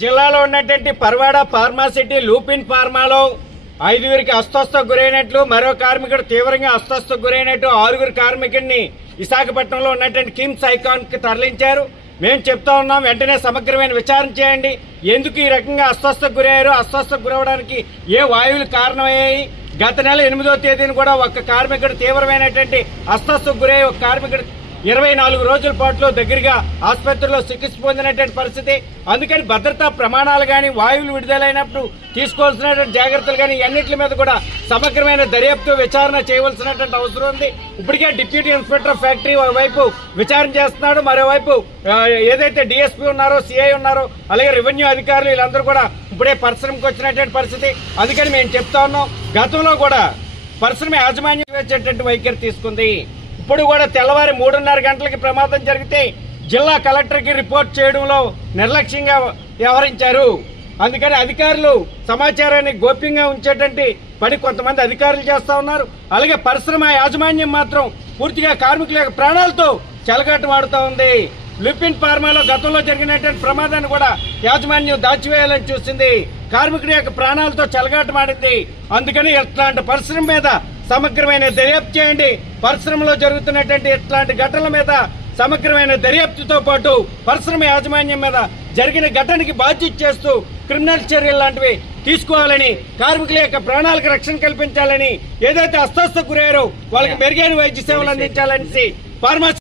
జిల్లాలో ఉన్నటువంటి పర్వాడ ఫార్మాసిటీ లూపిన్ ఫార్మాలో 5గురికి అస్వస్థకు గురైనట్లు, మరో కార్మికుడు తీవ్రంగా అస్వస్థకు గురైనట్టు 6గురు కార్మికుడిని విశాఖపట్నంలో ఉన్నటువంటి కిమ్స్ ఐకాన్ కి తరలించారు. మేము చెప్తా ఉన్నాం, వెంటనే సమగ్రమైన విచారణ చేయండి. ఎందుకు ఈ రకంగా అస్వస్థకు గురయ్యారు, అస్వస్థకు గురవడానికి ఏ వాయువులు కారణమయ్యాయి? గత నెల 8వ తేదీన కూడా ఒక కార్మికుడు తీవ్రమైనటువంటి అస్వస్థకు గురయ్యి ఒక కార్మికుడు 24 రోజుల పాటు దగ్గరగా ఆసుపత్రిలో చికిత్స పొందినటువంటి పరిస్థితి. అందుకని భద్రతా ప్రమాణాలు గాని, వాయువులు విడుదలైనప్పుడు తీసుకోవాల్సినటువంటి జాగ్రత్తలు గాని అన్నింటి మీద కూడా సమగ్రమైన దర్యాప్తు విచారణ చేయవలసినటువంటి అవసరం ఉంది. ఇప్పటికే డిప్యూటీ ఇన్స్పెక్టర్ ఆఫ్ ఫ్యాక్టరీ ఒకవైపు విచారణ చేస్తున్నాడు, మరోవైపు ఏదైతే డిఎస్పీ ఉన్నారో, సిఐ ఉన్నారో, అలాగే రెవెన్యూ అధికారులు వీళ్ళందరూ కూడా ఇప్పుడే పరిశ్రమకు వచ్చినటువంటి పరిస్థితి. అందుకని మేము చెప్తా ఉన్నాం, గతంలో కూడా పరిశ్రమ యాజమాన్యం వచ్చేటువంటి వైఖరి తీసుకుంది. ఇప్పుడు కూడా తెల్లవారి 3:30 గంటలకి ప్రమాదం జరిగితే జిల్లా కలెక్టర్కి రిపోర్ట్ చేయడంలో నిర్లక్ష్యంగా వ్యవహరించారు. అందుకని అధికారులు సమాచారాన్ని గోప్యంగా ఉంచేటువంటి పని కొంతమంది అధికారులు చేస్తా ఉన్నారు. అలాగే పరిశ్రమ యాజమాన్యం మాత్రం పూర్తిగా కార్మికుల యొక్క ప్రాణాలతో చెలగాటమాడుతూ ఉంది. లుపిన్ ఫార్మాలో గతంలో జరిగినటువంటి ప్రమాదాన్ని కూడా యాజమాన్యం దాచివేయాలని చూసింది. కార్మికుడి యొక్క ప్రాణాలతో చెలగాటమాడింది. అందుకని ఇట్లాంటి పరిశ్రమ మీద సమగ్రమైన దర్యాప్తు చేయండి. పరిశ్రమలో జరుగుతున్నటువంటి ఇట్లాంటి ఘటనల మీద సమగ్రమైన దర్యాప్తుతో పాటు పరిశ్రమ యాజమాన్యం మీద జరిగిన ఘటనకి బాధ్యత చేస్తూ క్రిమినల్ చర్యలు లాంటివి తీసుకోవాలని, కార్మికుల యొక్క ప్రాణాలకు రక్షణ కల్పించాలని, ఏదైతే అస్వస్థకు గురయ్యారో వాళ్ళకి మెరుగైన వైద్య సేవలు అందించాలని ఫార్మా